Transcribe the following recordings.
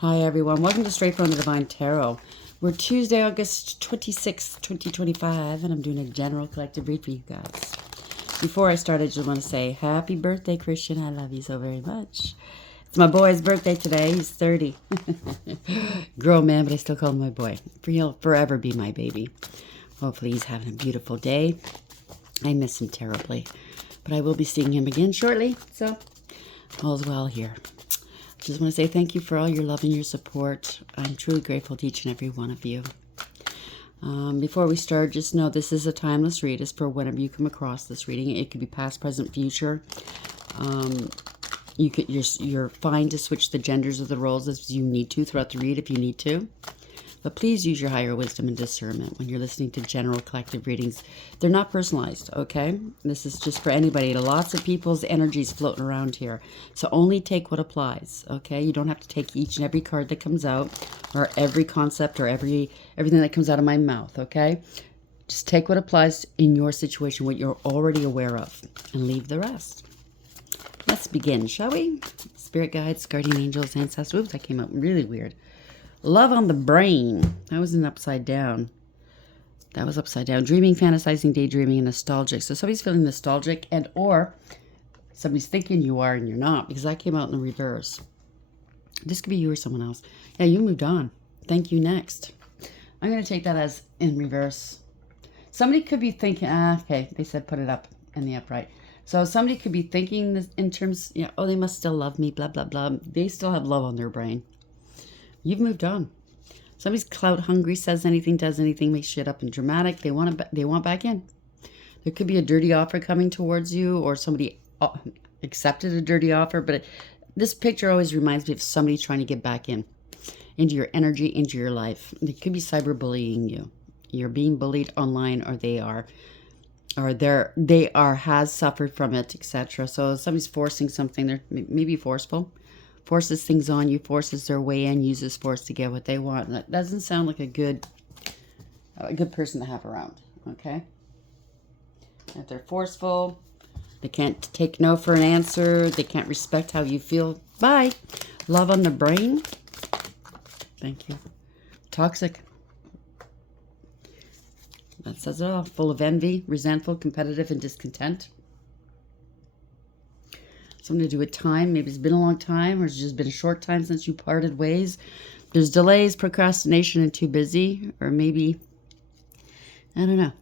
Hi everyone, welcome to Straight from the Divine Tarot. We're Tuesday, August 26th, 2025, and I'm doing a general collective read for you guys. Before I start, I just want to say happy birthday, Christian. I love you so very much. It's my boy's birthday today. He's 30. Grown man, but I still call him my boy. He'll forever be my baby. Hopefully he's having a beautiful day. I miss him terribly, but I will be seeing him again shortly, so all's well here. Just want to say thank you for all your love and your support. I'm truly grateful to each and every one of you. Before we start, just know this is a timeless read. It's for whenever you come across this reading. It could be past, present, future. You're fine to switch the genders of the roles as you need to throughout the read if you need to. But please use your higher wisdom and discernment when you're listening to general collective readings. They're not personalized, okay? This is just for anybody. Lots of people's energies floating around here. So only take what applies, okay? You don't have to take each and every card that comes out or every concept or everything that comes out of my mouth, okay? Just take what applies in your situation, what you're already aware of, and leave the rest. Let's begin, shall we? Spirit guides, guardian angels, ancestors. Oops, that came out really weird. Love on the brain. That was an upside down. That was upside down. Dreaming, fantasizing, daydreaming, and nostalgic. So somebody's feeling nostalgic and or somebody's thinking you are and you're not, because that came out in the reverse. This could be you or someone else. Yeah, you moved on. Thank you, next. I'm going to take that as in reverse. Somebody could be thinking, okay, they said put it up in the upright. So somebody could be thinking this in terms, oh, they must still love me, blah, blah, blah. They still have love on their brain. You've moved on. Somebody's clout hungry, says anything, does anything, makes shit up and dramatic. They want back in. There could be a dirty offer coming towards you, or somebody accepted a dirty offer. But this picture always reminds me of somebody trying to get back into your energy, into your life. They could be cyberbullying you. You're being bullied online, or they has suffered from it, etc. So somebody's forcing something. They're maybe forceful. Forces things on you, forces their way in, uses force to get what they want. That doesn't sound like a good person to have around, okay? If they're forceful, they can't take no for an answer, they can't respect how you feel. Bye. Love on the brain. Thank you. Toxic. That says it all. Full of envy, resentful, competitive, and discontent. Something to do with time. Maybe it's been a long time, or it's just been a short time since you parted ways. There's delays, procrastination, and too busy. Or maybe, I don't know.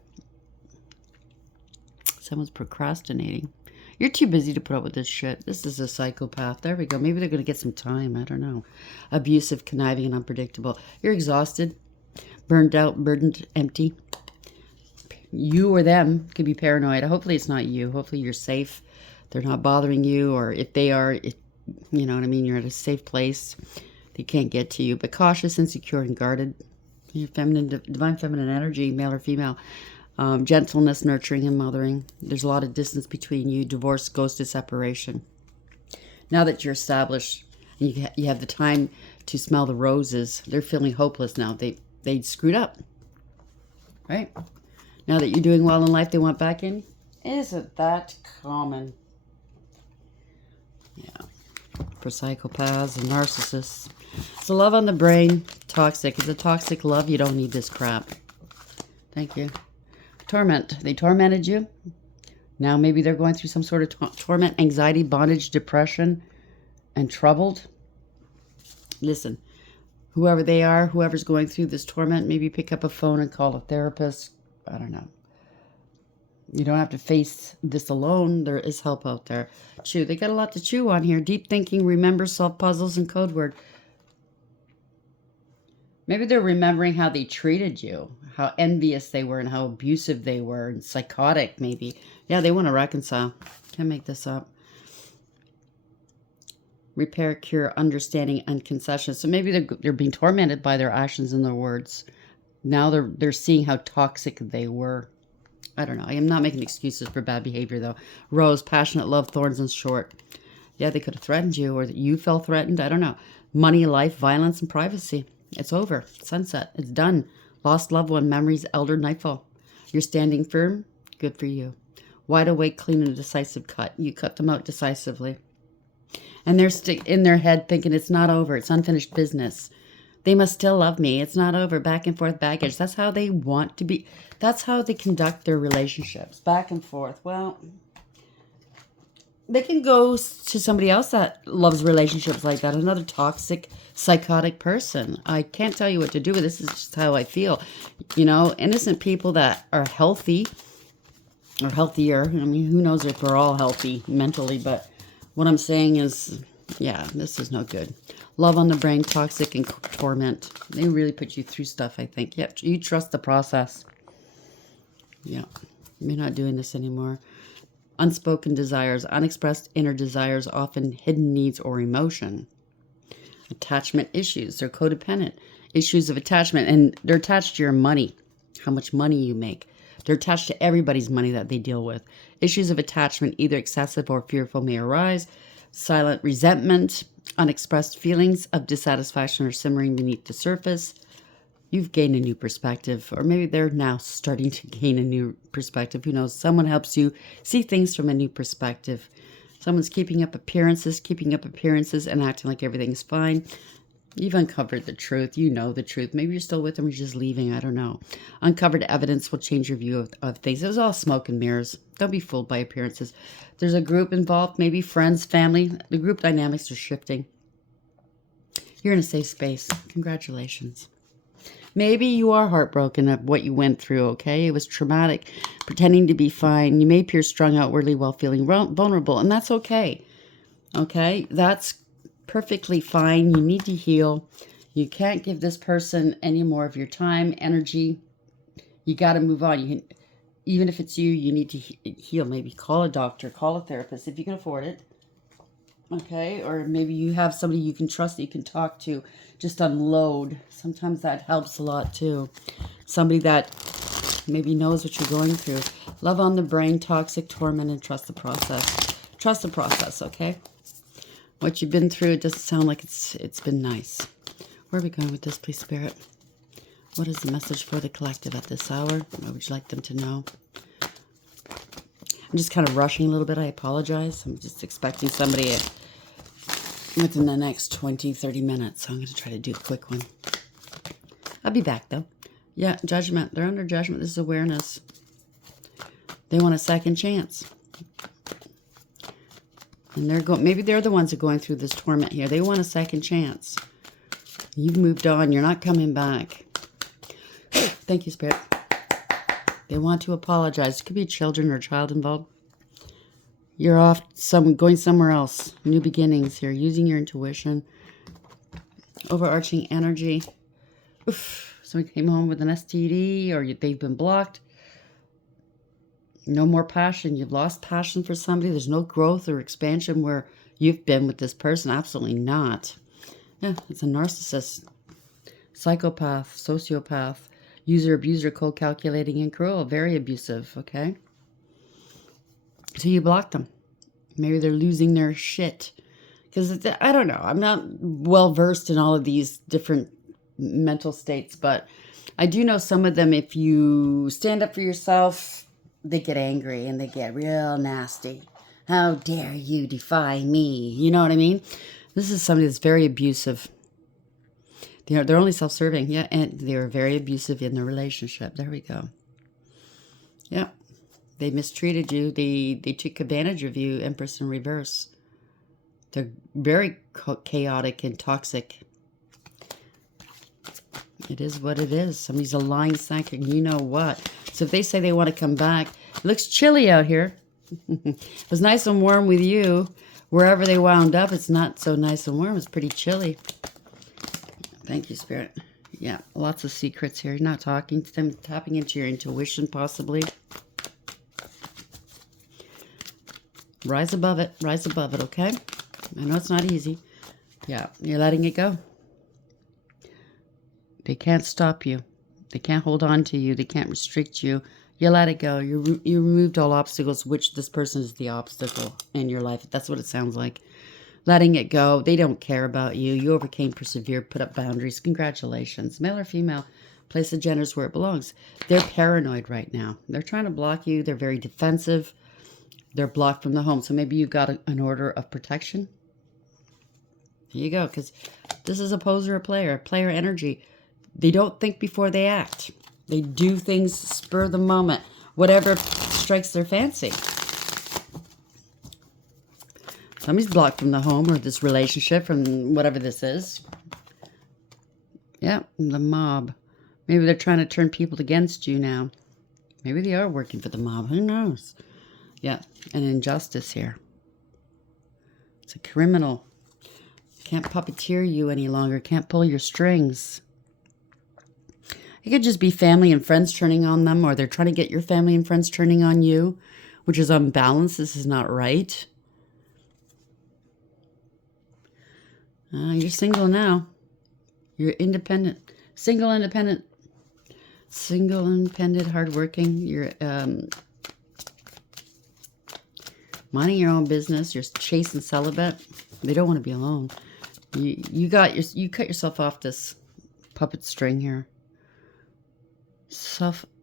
Someone's procrastinating. You're too busy to put up with this shit. This is a psychopath. There we go. Maybe they're going to get some time. I don't know. Abusive, conniving, and unpredictable. You're exhausted, burned out, burdened, empty. You or them could be paranoid. Hopefully it's not you. Hopefully you're safe. They're not bothering you, or if they are, you know what I mean, you're at a safe place. They can't get to you, but cautious, insecure, and guarded. Your feminine, divine feminine energy, male or female. Gentleness, nurturing, and mothering. There's a lot of distance between you. Divorce goes to separation. Now that you're established, and you have the time to smell the roses, they're feeling hopeless now. They screwed up, right? Now that you're doing well in life, they want back in. Isn't that common? Yeah, for psychopaths and narcissists. So love on the brain, toxic. It's a toxic love. You don't need this crap. Thank you. Torment. They tormented you. Now maybe they're going through some sort of torment, anxiety, bondage, depression, and troubled. Listen, whoever they are, whoever's going through this torment, maybe pick up a phone and call a therapist. I don't know. You don't have to face this alone. There is help out there. Chew. They got a lot to chew on here. Deep thinking, remember, solve puzzles, and code word. Maybe they're remembering how they treated you, how envious they were, and how abusive they were, and psychotic maybe. Yeah, they want to reconcile. Can't make this up. Repair, cure, understanding, and concession. So maybe they're being tormented by their actions and their words. Now they're seeing how toxic they were. I don't know. I am not making excuses for bad behavior, though. Rose, passionate love, thorns, and short. Yeah, they could have threatened you, or you felt threatened. I don't know. Money, life, violence, and privacy. It's over. Sunset. It's done. Lost loved one, memories, elder, nightfall. You're standing firm. Good for you. Wide awake, clean, and decisive cut. You cut them out decisively. And they're in their head thinking it's not over. It's unfinished business. They must still love me. It's not over. Back and forth baggage. That's how they want to be. That's how they conduct their relationships. Back and forth. Well, they can go to somebody else that loves relationships like that. Another toxic, psychotic person. I can't tell you what to do with this. Is just how I feel. You know, innocent people that are healthy or healthier. I mean, who knows if we're all healthy mentally, but what I'm saying is, yeah, this is no good. Love on the brain, toxic and torment. They really put you through stuff, I think. Yep, you trust the process. Yeah, you're not doing this anymore. Unspoken desires, unexpressed inner desires, often hidden needs or emotion. Attachment issues. They're codependent. Issues of attachment. And they're attached to your money, how much money you make. They're attached to everybody's money that they deal with. Issues of attachment, either excessive or fearful, may arise. Silent resentment, unexpressed feelings of dissatisfaction are simmering beneath the surface. You've gained a new perspective, or maybe they're now starting to gain a new perspective. Who knows? Someone helps you see things from a new perspective. Someone's keeping up appearances, and acting like everything's fine. You've uncovered the truth. You know the truth. Maybe you're still with them or you're just leaving. I don't know. Uncovered evidence will change your view of things. It was all smoke and mirrors. Don't be fooled by appearances. There's a group involved, maybe friends, family. The group dynamics are shifting. You're in a safe space. Congratulations. Maybe you are heartbroken at what you went through, okay? It was traumatic, pretending to be fine. You may appear strung outwardly while feeling vulnerable, and that's okay. Okay? That's perfectly fine. You need to heal. You can't give this person any more of your time, energy. You got to move on. Even if it's you, you need to heal. Maybe call a doctor, call a therapist if you can afford it. Okay? Or maybe you have somebody you can trust that you can talk to. Just unload. Sometimes that helps a lot too. Somebody that maybe knows what you're going through. Love on the brain, toxic, torment, and trust the process. Trust the process, okay? What you've been through, it doesn't sound like it's been nice. Where are we going with this, please, Spirit? What is the message for the collective at this hour? What would you like them to know? I'm just kind of rushing a little bit. I apologize. I'm just expecting somebody within the next 20, 30 minutes. So I'm going to try to do a quick one. I'll be back, though. Yeah, judgment. They're under judgment. This is awareness. They want a second chance. And maybe they're the ones that are going through this torment here. They want a second chance. You've moved on. You're not coming back. Thank you, Spirit. They want to apologize. It could be children or a child involved. You're off going somewhere else. New beginnings here. Using your intuition. Overarching energy. Oof. Someone came home with an STD or they've been blocked. No more passion. You've lost passion for somebody. There's no growth or expansion where you've been with this person. Absolutely not. Yeah, it's a narcissist, psychopath, sociopath, user, abuser, cold, calculating, and cruel. Very abusive, okay? So you blocked them. Maybe they're losing their shit. Because, I don't know. I'm not well versed in all of these different mental states, but I do know some of them, if you stand up for yourself, they get angry and they get real nasty. How dare you defy me? You know what I mean? This is somebody that's very abusive. They're only self-serving. Yeah, and they're very abusive in their relationship. There we go. Yeah. They mistreated you. They took advantage of you, Empress in reverse. They're very chaotic and toxic. It is what it is. Somebody's a lying sack, and you know what. So if they say they want to come back, it looks chilly out here. It was nice and warm with you. Wherever they wound up, it's not so nice and warm. It's pretty chilly. Thank you, Spirit. Yeah, lots of secrets here. You're not talking to them, tapping into your intuition, possibly. Rise above it. Rise above it, okay? I know it's not easy. Yeah, you're letting it go. They can't stop you. They can't hold on to you. They can't restrict you. You let it go. You removed all obstacles, which this person is the obstacle in your life. That's what it sounds like. Letting it go. They don't care about you. You overcame, persevered, put up boundaries. Congratulations. Male or female, place the genders where it belongs. They're paranoid right now. They're trying to block you. They're very defensive. They're blocked from the home. So maybe you got an order of protection. Here you go, because this is a poser, a player energy. They don't think before they act. They do things spur of the moment, whatever strikes their fancy. Somebody's blocked from the home or this relationship, from whatever this is. Yeah, the mob. Maybe they're trying to turn people against you now. Maybe they are working for the mob. Who knows? Yeah, an injustice here. It's a criminal. Can't puppeteer you any longer. Can't pull your strings. It could just be family and friends turning on them, or they're trying to get your family and friends turning on you, which is unbalanced. This is not right. You're single now. You're independent. Single, independent. Single, independent, hardworking. You're minding your own business. You're chaste and celibate. They don't want to be alone. You cut yourself off this puppet string here. Self-sufficient.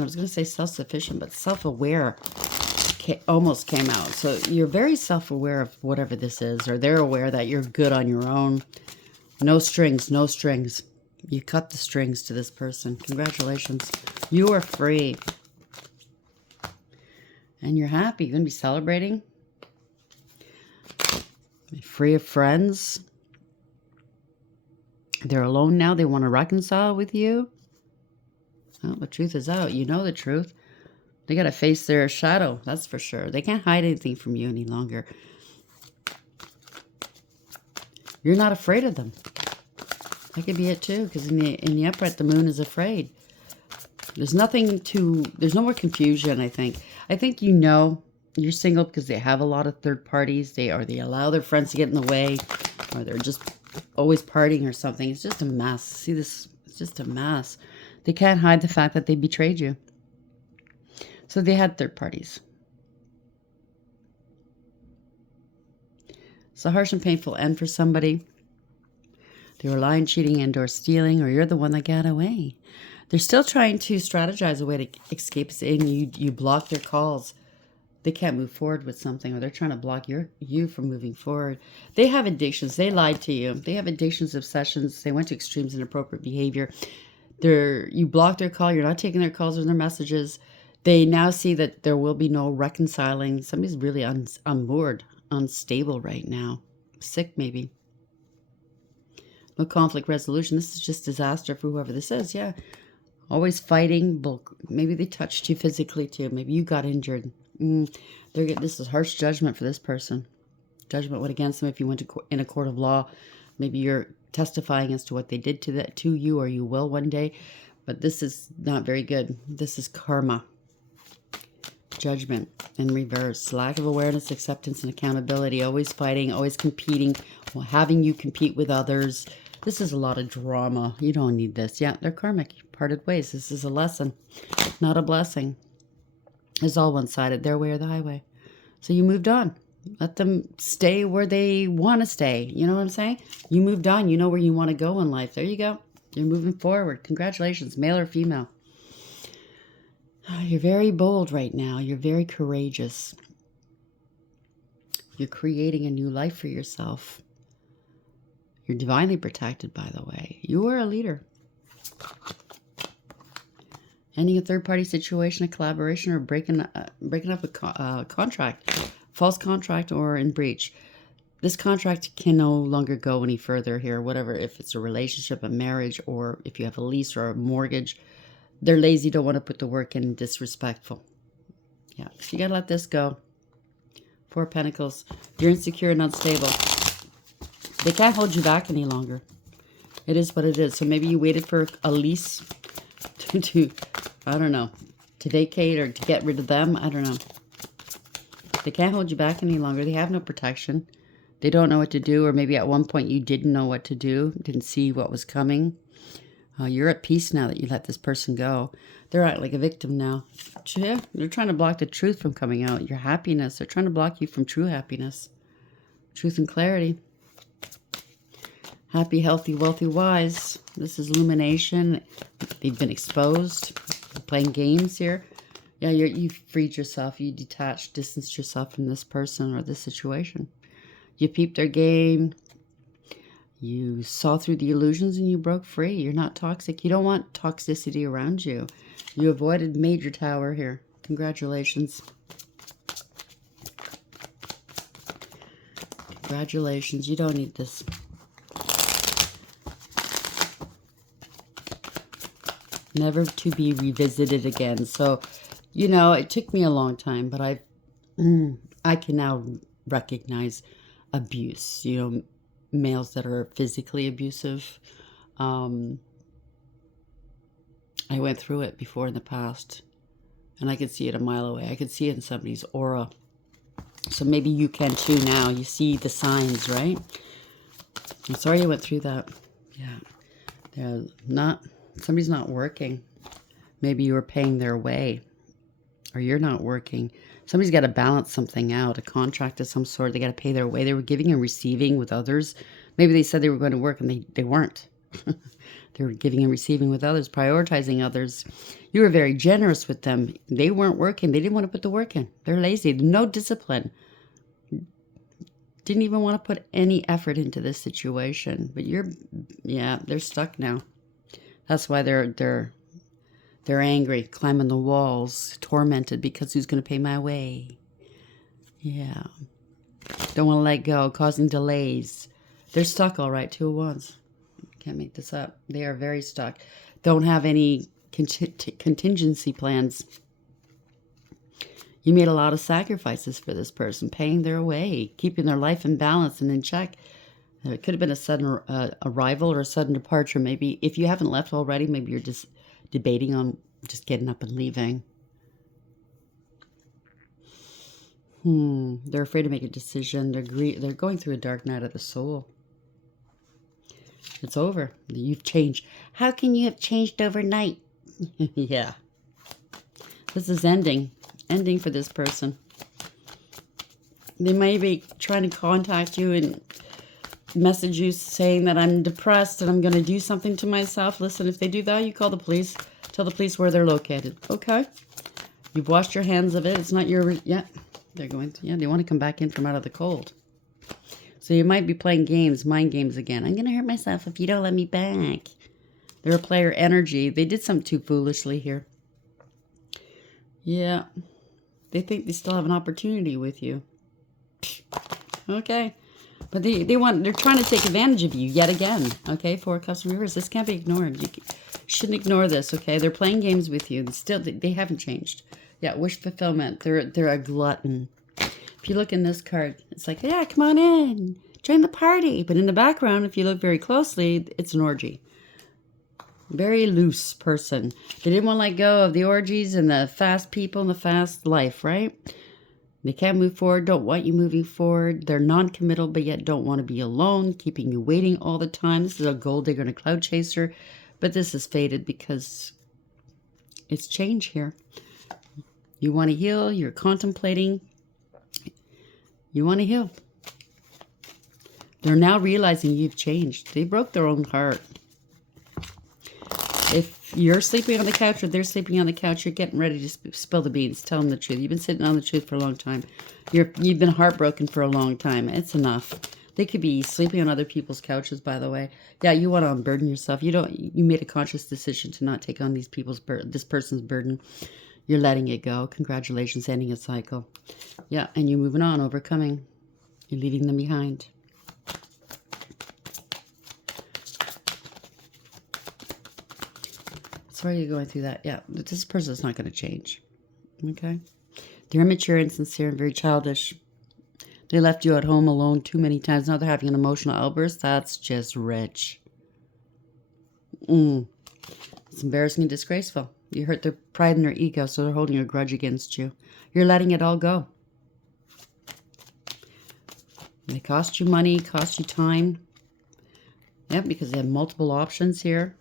I was going to say self-sufficient, but self-aware almost came out. So you're very self-aware of whatever this is, or they're aware that you're good on your own. No strings, no strings. You cut the strings to this person. Congratulations. You are free. And you're happy. You're going to be celebrating. Free of friends. They're alone now. They want to reconcile with you. Well, the truth is out. You know the truth. They got to face their shadow. That's for sure. They can't hide anything from you any longer. You're not afraid of them. That could be it too, because in the upright, the moon is afraid. There's no more confusion, I think. I think you know you're single because they have a lot of third parties. They allow their friends to get in the way, or they're just always partying or something. It's just a mess. See this? It's just a mess. They can't hide the fact that they betrayed you. So they had third parties. It's a harsh and painful end for somebody. They were lying, cheating, and or stealing, or you're the one that got away. They're still trying to strategize a way to escape, saying you block their calls. They can't move forward with something, or they're trying to block you from moving forward. They have addictions. They lied to you. They have addictions, obsessions. They went to extremes, inappropriate behavior. You block their call. You're not taking their calls or their messages. They now see that there will be no reconciling. Somebody's really unmoored, unstable right now. Sick, maybe. No conflict resolution. This is just disaster for whoever this is. Yeah. Always fighting. Maybe they touched you physically too. Maybe you got injured. This is harsh judgment for this person. Judgment went against them if you went in a court of law. Maybe you're testifying as to what they did to you, or you will one day. But this is not very good. This is karma. Judgment in reverse. Lack of awareness, acceptance, and accountability. Always fighting, always competing, having you compete with others. This is a lot of drama. You don't need this. Yeah, they're karmic. Parted ways. This is a lesson, not a blessing. It's all one-sided. Their way or the highway. So you moved on. Let them stay where they want to stay. You know what I'm saying? You moved on. You know where you want to go in life. There you go. You're moving forward. Congratulations, male or female. You're very bold right now. You're very courageous. You're creating a new life for yourself. You're divinely protected, by the way. You are a leader. Ending a third-party situation, a collaboration, or breaking up a contract, false contract, or in breach. This contract can no longer go any further here, whatever, if it's a relationship, a marriage, or if you have a lease or a mortgage. They're lazy, don't want to put the work in, disrespectful. Yeah, so you got to let this go. Four of Pentacles. You're insecure and unstable. They can't hold you back any longer. It is what it is. So maybe you waited for a lease to I don't know, to vacate or to get rid of them. I don't know. They can't hold you back any longer. They have no protection. They don't know what to do, or maybe at one point you didn't know what to do, didn't see what was coming. You're at peace now that you let this person go. They're out like a victim now. Yeah, they're trying to block the truth from coming out. Your happiness. They're trying to block you from true happiness. Truth and clarity. Happy, healthy, wealthy, wise. This is Illumination. They've been exposed. They're playing games here. Yeah, you freed yourself. You detached, distanced yourself from this person or this situation. You peeped their game. You saw through the illusions and you broke free. You're not toxic. You don't want toxicity around you. You avoided major tower here. Congratulations. Congratulations. You don't need this. Never to be revisited again. So, you know, it took me a long time, but I can now recognize abuse. You know, males that are physically abusive. I went through it before in the past, and I could see it a mile away. I could see it in somebody's aura. So maybe you can too now. You see the signs, right? I'm sorry you went through that. Yeah. They're not, somebody's not working. Maybe you were paying their way, or you're not working. Somebody's got to balance something out, a contract of some sort. They got to pay their way. They were giving and receiving with others. Maybe they said they were going to work and they weren't. They were giving and receiving with others, prioritizing others. You were very generous with them. They weren't working. They didn't want to put the work in. They're lazy. No discipline. Didn't even want to put any effort into this situation. But they're stuck now. That's why they're angry, climbing the walls, tormented because who's going to pay my way? Yeah. Don't want to let go, causing delays. They're stuck all right, 2 of Wands. Can't make this up. They are very stuck. Don't have any contingency plans. You made a lot of sacrifices for this person, paying their way, keeping their life in balance and in check. It could have been a sudden arrival or a sudden departure. Maybe if you haven't left already, maybe you're just debating on just getting up and leaving. They're afraid to make a decision. They're going through a dark night of the soul. It's over. You've changed. How can you have changed overnight? Yeah. This is ending. Ending for this person. They may be trying to contact you and message you saying that I'm depressed and I'm going to do something to myself. Listen, if they do that, you call the police. Tell the police where they're located. Okay. You've washed your hands of it. It's not your... Yeah. They're going to... they want to come back in from out of the cold. So you might be playing games, mind games again. I'm going to hurt myself if you don't let me back. They're a player energy. They did something too foolishly here. Yeah. They think they still have an opportunity with you. Okay. But they're trying to take advantage of you yet again. Okay, 4 of Cups in reverse. This can't be ignored. You shouldn't ignore this, okay? They're playing games with you. They haven't changed. Yeah, wish fulfillment. They're a glutton. If you look in this card, it's like, yeah, come on in. Join the party. But in the background, if you look very closely, it's an orgy. Very loose person. They didn't want to let go of the orgies and the fast people and the fast life, right? They can't move forward, don't want you moving forward. They're non-committal, but yet don't want to be alone, keeping you waiting all the time. This is a gold digger and a cloud chaser. But this is faded because it's change here. You want to heal. You're contemplating. You want to heal. They're now realizing you've changed. They broke their own heart. If you're sleeping on the couch or they're sleeping on the couch, you're getting ready to spill the beans. Tell them the truth. You've been sitting on the truth for a long time. You've been heartbroken for a long time. It's enough. They could be sleeping on other people's couches, by the way. Yeah, you want to unburden yourself. You made a conscious decision to not take on this person's burden. You're letting it go. Congratulations, ending a cycle. Yeah, and you're moving on, overcoming. You're leaving them behind. Sorry you're going through that. Yeah, this person's not going to change. Okay? They're immature, insincere, and very childish. They left you at home alone too many times. Now they're having an emotional outburst. That's just rich. It's embarrassing and disgraceful. You hurt their pride and their ego, so they're holding a grudge against you. You're letting it all go. They cost you money, cost you time. Yeah, because they have multiple options here.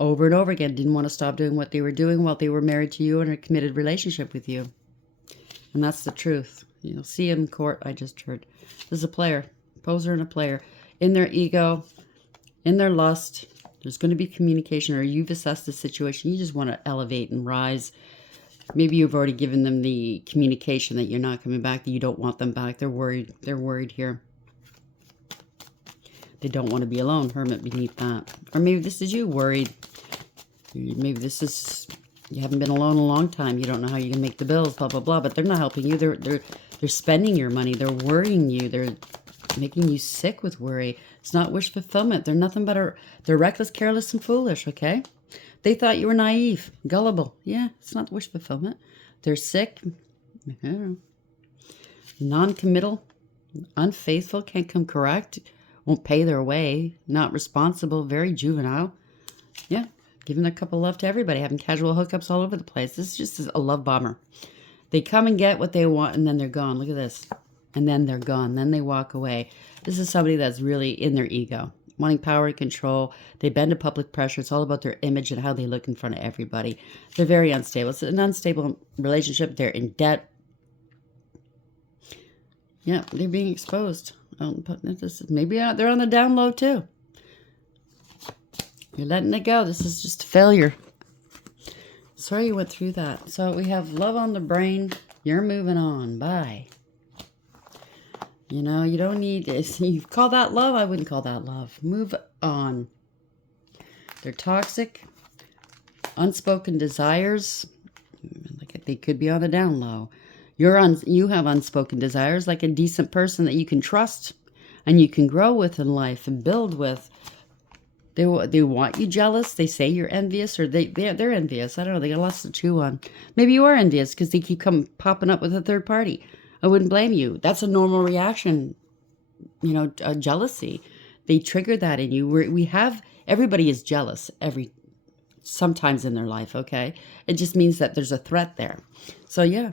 Over and over again, didn't want to stop doing what they were doing while they were married to you and in a committed relationship with you. And that's the truth. You'll see him in court, I just heard. This is a player, poser and a player. In their ego, in their lust, There's going to be communication, or you've assessed the situation. You just want to elevate and rise. Maybe you've already given them the communication that you're not coming back, that you don't want them back. They're worried. They're worried here. They don't want to be alone. Hermit beneath that. Or maybe this is you worried. Maybe this is, you haven't been alone a long time. You don't know how you can make the bills, blah, blah, blah. But they're not helping you. They're spending your money. They're worrying you. They're making you sick with worry. It's not wish fulfillment. They're nothing but they're reckless, careless, and foolish, okay? They thought you were naive, gullible. Yeah, it's not wish fulfillment. They're sick, non-committal, unfaithful, can't come correct, won't pay their way, not responsible, very juvenile. Yeah, giving a cup of love to everybody, having casual hookups all over the place. This is just a love bomber. They come and get what they want, and then they're gone. Look at this. And then they're gone. Then they walk away. This is somebody that's really in their ego, wanting power and control. They bend to public pressure. It's all about their image and how they look in front of everybody. They're very unstable. It's an unstable relationship. They're in debt. Yeah, they're being exposed. Maybe they're on the down low too. You're letting it go. This is just a failure. Sorry you went through that. So we have love on the brain. You're moving on. Bye. You know, you don't need this. You call that love? I wouldn't call that love. Move on. They're toxic. Unspoken desires. Like they could be on the down low. You have unspoken desires, like a decent person that you can trust and you can grow with in life and build with. They want you jealous. They say you're envious, or they're envious. I don't know. They got lots to chew on. Maybe you are envious because they keep popping up with a third party. I wouldn't blame you. That's a normal reaction, you know, jealousy. They trigger that in you. Everybody is jealous sometimes in their life, okay? It just means that there's a threat there. So, yeah,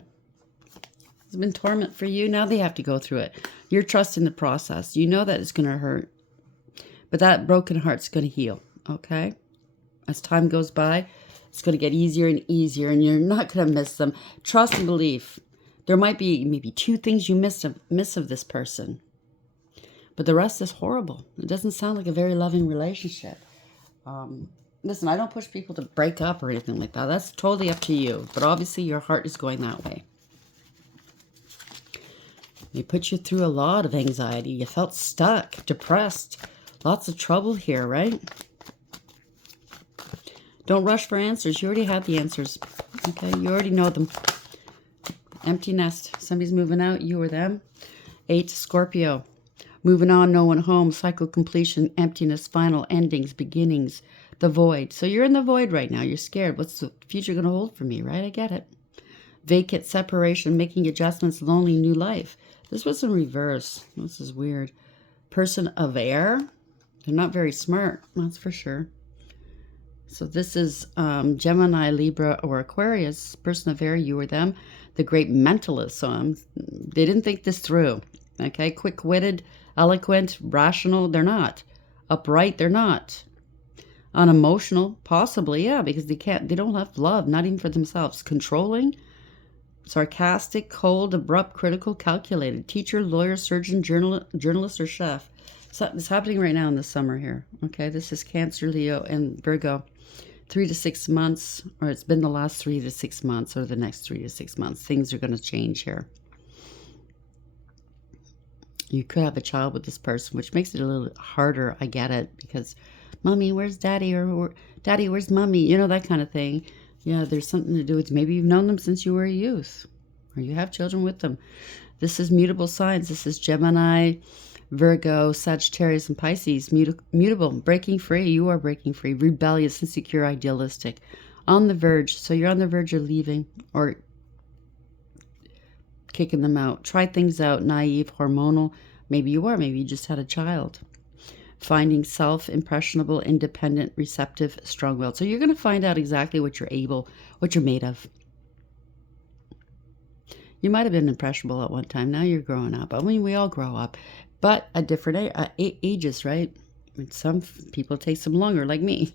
it's been torment for you. Now they have to go through it. You're trusting the process. You know that it's going to hurt, but that broken heart's going to heal, okay? As time goes by, it's going to get easier and easier, and you're not going to miss them. Trust and belief. There might be maybe 2 things you miss of this person, but the rest is horrible. It doesn't sound like a very loving relationship. Listen, I don't push people to break up or anything like that. That's totally up to you, but obviously your heart is going that way. They put you through a lot of anxiety. You felt stuck, depressed, lots of trouble here, right? Don't rush for answers. You already have the answers, okay? You already know them. Empty nest. Somebody's moving out, you or them. 8, Scorpio. Moving on, no one home. Cycle completion, emptiness, final endings, beginnings, the void. So you're in the void right now. You're scared. What's the future going to hold for me, right? I get it. Vacant, separation, making adjustments, lonely, new life. This was in reverse. This is weird. Person of air. They're not very smart, that's for sure. So this is Gemini, Libra, or Aquarius. Person of air, you or them. The great mentalist. So they didn't think this through. Okay, quick-witted, eloquent, rational, they're not. Upright, they're not. Unemotional, possibly, yeah, because they don't have love, not even for themselves. Controlling, sarcastic, cold, abrupt, critical, calculated. Teacher, lawyer, surgeon, journalist, or chef. Something's happening right now in the summer here. Okay, this is Cancer, Leo, and Virgo. 3 to 6 months, or it's been the last 3 to 6 months, or the next 3 to 6 months. Things are going to change here. You could have a child with this person, which makes it a little harder. I get it, because Mommy, where's Daddy? Or Daddy, where's Mommy? You know, that kind of thing. Yeah, there's something to do with, maybe you've known them since you were a youth, or you have children with them. This is mutable signs. This is Gemini, Virgo, Sagittarius, and Pisces. Mutable, breaking free. You are breaking free. Rebellious, insecure, idealistic. On the verge. So you're on the verge of leaving or kicking them out. Try things out. Naive, hormonal. Maybe you are. Maybe you just had a child. Finding self, impressionable, independent, receptive, strong-willed. So you're going to find out exactly what you're made of. You might have been impressionable at one time. Now you're growing up. I mean, we all grow up, but at different ages, right? Some people take some longer, like me.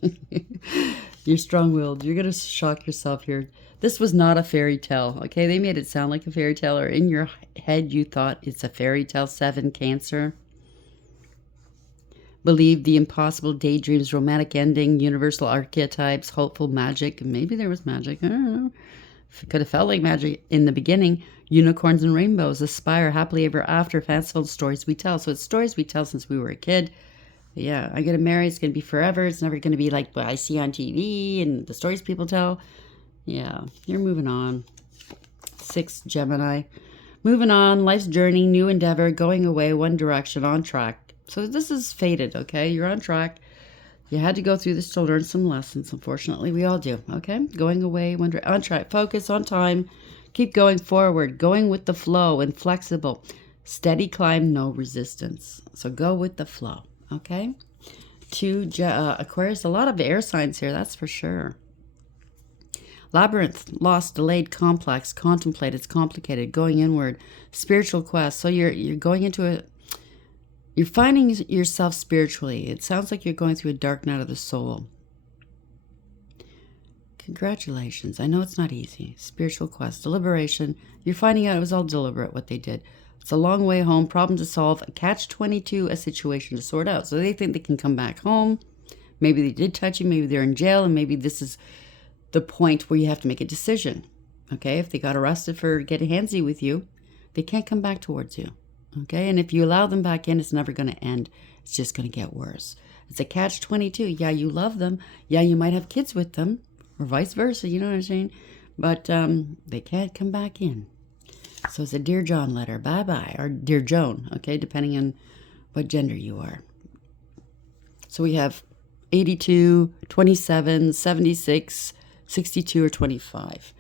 You're strong-willed. You're going to shock yourself here. This was not a fairy tale, okay? They made it sound like a fairy tale, or in your head you thought it's a fairy tale. 7, Cancer. believe the impossible, daydreams, romantic ending, universal archetypes, hopeful magic. Maybe there was magic. I don't know. It could have felt like magic in the beginning. Unicorns and rainbows, aspire, happily ever after, fanciful stories we tell. So it's stories we tell since we were a kid. Yeah, I'm going to marry. It's going to be forever. It's never going to be like what I see on TV and the stories people tell. Yeah, you're moving on. 6, Gemini. Moving on, life's journey, new endeavor, going away, one direction, on track. So this is fated, okay? You're on track. You had to go through this to learn some lessons. Unfortunately, we all do, okay? Going away, on track, focus on time, keep going forward, going with the flow, inflexible, steady climb, no resistance. So go with the flow, okay? 2, Aquarius, a lot of air signs here, that's for sure. Labyrinth, lost, delayed, complex, contemplate, it's complicated, going inward, spiritual quest. So you're going into you're finding yourself spiritually. It sounds like you're going through a dark night of the soul. Congratulations. I know it's not easy. Spiritual quest, deliberation. You're finding out it was all deliberate what they did. It's a long way home, problem to solve, a catch-22, a situation to sort out. So they think they can come back home. Maybe they did touch you. Maybe they're in jail, and maybe this is the point where you have to make a decision. Okay, if they got arrested for getting handsy with you, they can't come back towards you. Okay, and if you allow them back in, it's never going to end. It's just going to get worse. It's a catch-22. Yeah, you love them. Yeah, you might have kids with them, or vice versa, you know what I'm saying? But they can't come back in. So it's a Dear John letter, bye-bye, or Dear Joan, okay, depending on what gender you are. So we have 82, 27, 76, 62, or 25.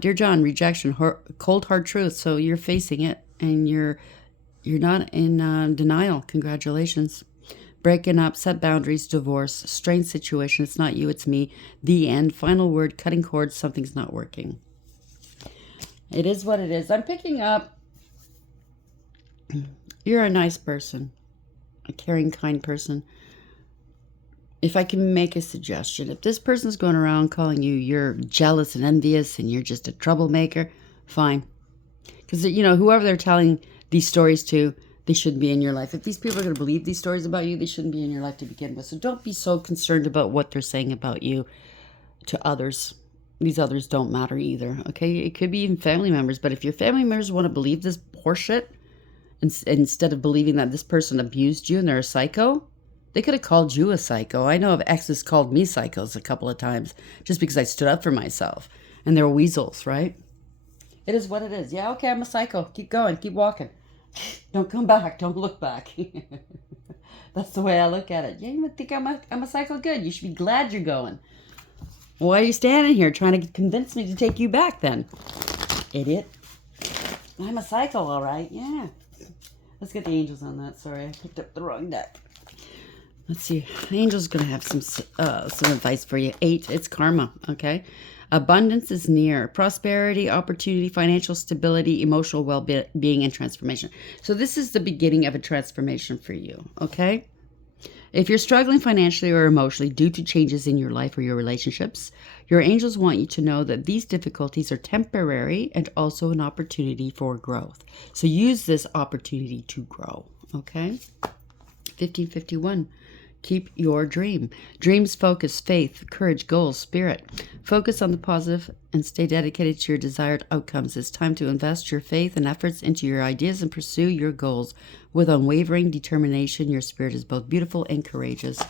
Dear John, rejection, cold hard truth. So you're facing it, and you're not in denial. Congratulations. Breaking up, set boundaries, divorce, strained situation. It's not you, it's me. The end. Final word. Cutting cords. Something's not working. It is what it is. I'm picking up. You're a nice person, a caring, kind person. If I can make a suggestion, if this person's going around calling you you're jealous and envious and you're just a troublemaker, fine. Because, whoever they're telling these stories to, they shouldn't be in your life. If these people are going to believe these stories about you, they shouldn't be in your life to begin with. So don't be so concerned about what they're saying about you to others. These others don't matter either, okay? It could be even family members, but if your family members want to believe this horseshit, instead of believing that this person abused you and they're a psycho, they could have called you a psycho. I know of exes called me psychos a couple of times just because I stood up for myself. And they're weasels, right? It is what it is. Yeah, okay, I'm a psycho. Keep going. Keep walking. Don't come back. Don't look back. That's the way I look at it. Yeah, you think I'm a psycho? Good. You should be glad you're going. Why are you standing here trying to convince me to take you back then? Idiot. I'm a psycho, all right. Yeah. Let's get the angels on that. Sorry, I picked up the wrong deck. Let's see. The angel's going to have some advice for you. 8, it's karma, okay? Abundance is near. Prosperity, opportunity, financial stability, emotional well-being, and transformation. So this is the beginning of a transformation for you, okay? If you're struggling financially or emotionally due to changes in your life or your relationships, your angels want you to know that these difficulties are temporary and also an opportunity for growth. So use this opportunity to grow, okay? 1551. Keep your dream. Dreams focus faith, courage, goals, spirit. Focus on the positive and stay dedicated to your desired outcomes. It's time to invest your faith and efforts into your ideas and pursue your goals with unwavering determination. Your spirit is both beautiful and courageous.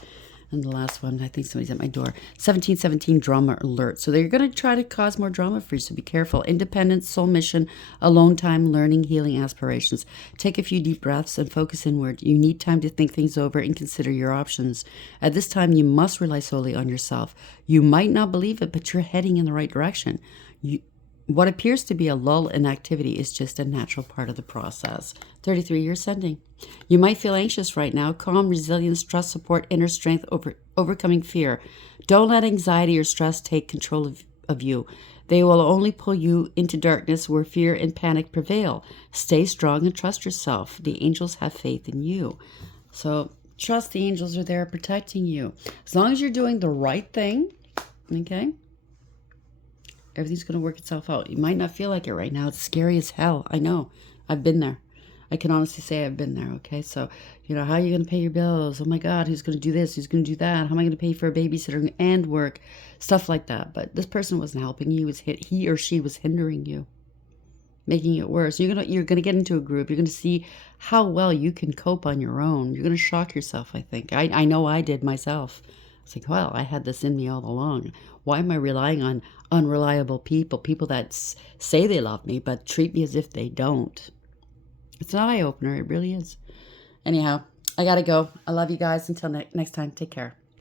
And the last one, I think somebody's at my door. 1717, drama alert. So they're going to try to cause more drama for you, so be careful. Independence, soul mission, alone time, learning, healing, aspirations. Take a few deep breaths and focus inward. You need time to think things over and consider your options. At this time, you must rely solely on yourself. You might not believe it, but you're heading in the right direction. What appears to be a lull in activity is just a natural part of the process. 33, you're sending. You might feel anxious right now. Calm, resilience, trust, support, inner strength, overcoming fear. Don't let anxiety or stress take control of you. They will only pull you into darkness where fear and panic prevail. Stay strong and trust yourself. The angels have faith in you. So trust the angels are there protecting you. As long as you're doing the right thing, okay? Everything's going to work itself out. You might not feel like it right now. It's scary as hell. I know. I've been there. I can honestly say I've been there, okay? So, you know, how are you going to pay your bills? Oh my God, who's going to do this? Who's going to do that? How am I going to pay for a babysitter and work? Stuff like that. But this person wasn't helping you. He or she was hindering you, making it worse. You're gonna get into a group. You're gonna see how well you can cope on your own. You're gonna shock yourself, I think. I know I did myself. It's like, well, I had this in me all along. Why am I relying on unreliable people, people that say they love me but treat me as if they don't? It's an eye opener. It really is. Anyhow, I gotta go. I love you guys. Until next time, take care.